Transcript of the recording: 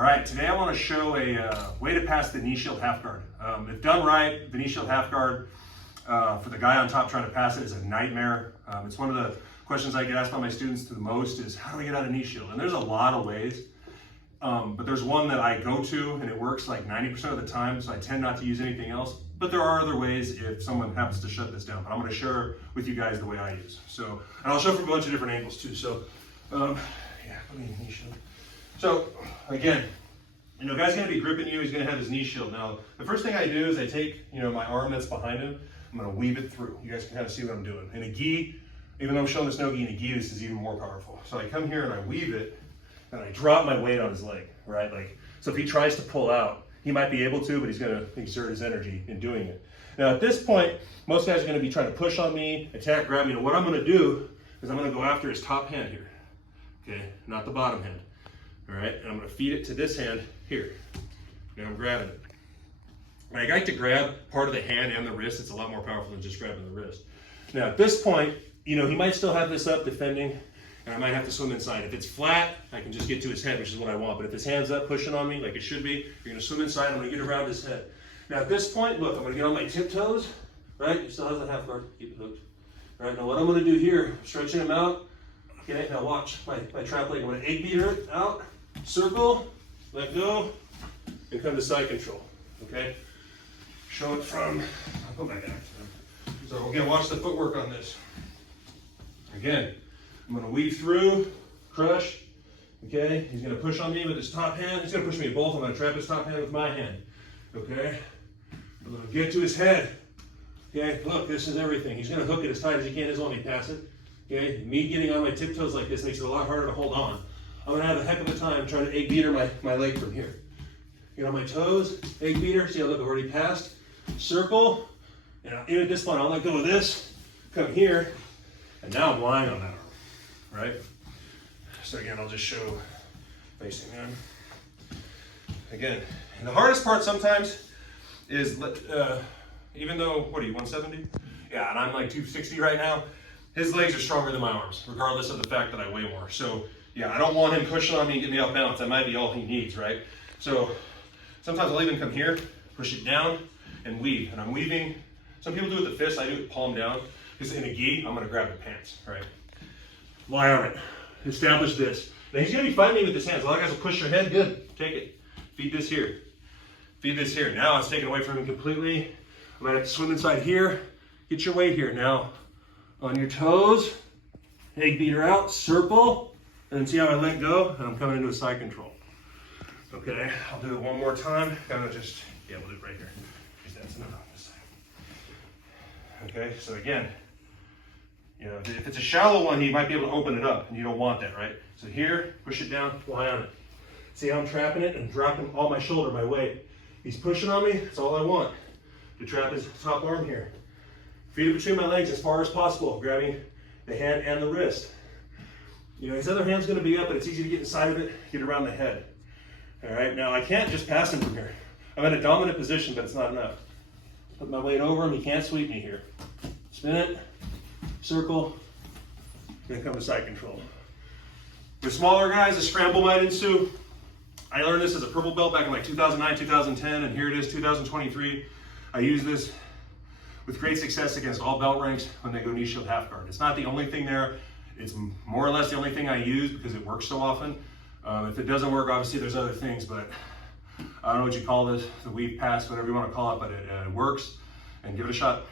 All right, today I want to show a way to pass the knee shield half guard. If done right, the knee shield half guard for the guy on top trying to pass it is a nightmare. It's one of the questions I get asked by my students the most is how do I get out of knee shield? And there's a lot of ways, but there's one that I go to and it works like 90% of the time, so I tend not to use anything else. But there are other ways if someone happens to shut this down. But I'm going to share with you guys the way I use. So, and I'll show from a bunch of different angles too. So, yeah, let me knee shield. So again, guy's gonna be gripping you, he's gonna have his knee shield. Now, the first thing I do is I take, my arm that's behind him, I'm gonna weave it through. You guys can kind of see what I'm doing. In a gi, even though I'm showing this no gi, in a gi, this is even more powerful. So I come here and I weave it, and I drop my weight on his leg, right? So if he tries to pull out, he might be able to, but he's gonna exert his energy in doing it. Now at this point, most guys are gonna be trying to push on me, attack, grab me. And what I'm gonna do is I'm gonna go after his top hand here, okay? Not the bottom hand. All right, and I'm gonna feed it to this hand here. Now I'm grabbing it. And I like to grab part of the hand and the wrist. It's a lot more powerful than just grabbing the wrist. Now at this point, he might still have this up defending, and I might have to swim inside. If it's flat, I can just get to his head, which is what I want. But if his hand's up pushing on me, like it should be, you're gonna swim inside, I'm gonna get around his head. Now at this point, look, I'm gonna get on my tiptoes, right? He still has that half guard, keep it hooked. All right, now what I'm gonna do here, I'm stretching him out. Okay, now watch my trap leg. I'm gonna egg beater it out. Circle, let go, and come to side control, okay? Show it from, I'll go back to him. So again, watch the footwork on this. Again, I'm gonna weave through, crush, okay? He's gonna push on me with his top hand. He's gonna push me both. I'm gonna trap his top hand with my hand, okay? I'm gonna get to his head, okay? Look, this is everything. He's gonna hook it as tight as he can. He doesn't want me to pass it, okay? Me getting on my tiptoes like this makes it a lot harder to hold on. I'm gonna have a heck of a time trying to egg beater my leg from here. Get on my toes, egg beater, see how look, I've already passed. Circle, and at this point I'll let go of this, come here, and now I'm lying on that arm, right? So again, I'll just show facing him. Again, and the hardest part sometimes is, even though, what are you, 170? Yeah, and I'm like 260 right now, his legs are stronger than my arms, regardless of the fact that I weigh more. So yeah, I don't want him pushing on me and get me off balance. That might be all he needs, right? So sometimes I'll even come here, push it down, and weave. And I'm weaving. Some people do it with the fist. I do it palm down. Because in a gi, I'm going to grab the pants, right? Lie on it. Establish this. Now he's going to be fighting me with his hands. A lot of guys will push your head. Good. Take it. Feed this here. Feed this here. Now it's taken away from him completely. I might have to swim inside here. Get your weight here. Now on your toes. Egg beater out. Circle. And then see how I let go, and I'm coming into a side control. Okay, I'll do it one more time. Kind of just, yeah, we'll do it right here. That's enough on this side. Okay, so again, if it's a shallow one, you might be able to open it up, and you don't want that, right? So here, push it down, lie on it. See how I'm trapping it and dropping all my shoulder, my weight. He's pushing on me, that's all I want. To trap his top arm here. Feet it between my legs as far as possible, grabbing the hand and the wrist. His other hand's gonna be up, but it's easy to get inside of it, get around the head. All right, now I can't just pass him from here. I'm in a dominant position, but it's not enough. Put my weight over him, he can't sweep me here. Spin it, circle, then come to side control. With smaller guys, a scramble might ensue. I learned this as a purple belt back in like 2009, 2010, and here it is, 2023. I use this with great success against all belt ranks when they go knee shield half guard. It's not the only thing there. It's more or less the only thing I use because it works so often. If it doesn't work, obviously there's other things, but I don't know what you call this, the weave pass, whatever you want to call it, but it works, and give it a shot.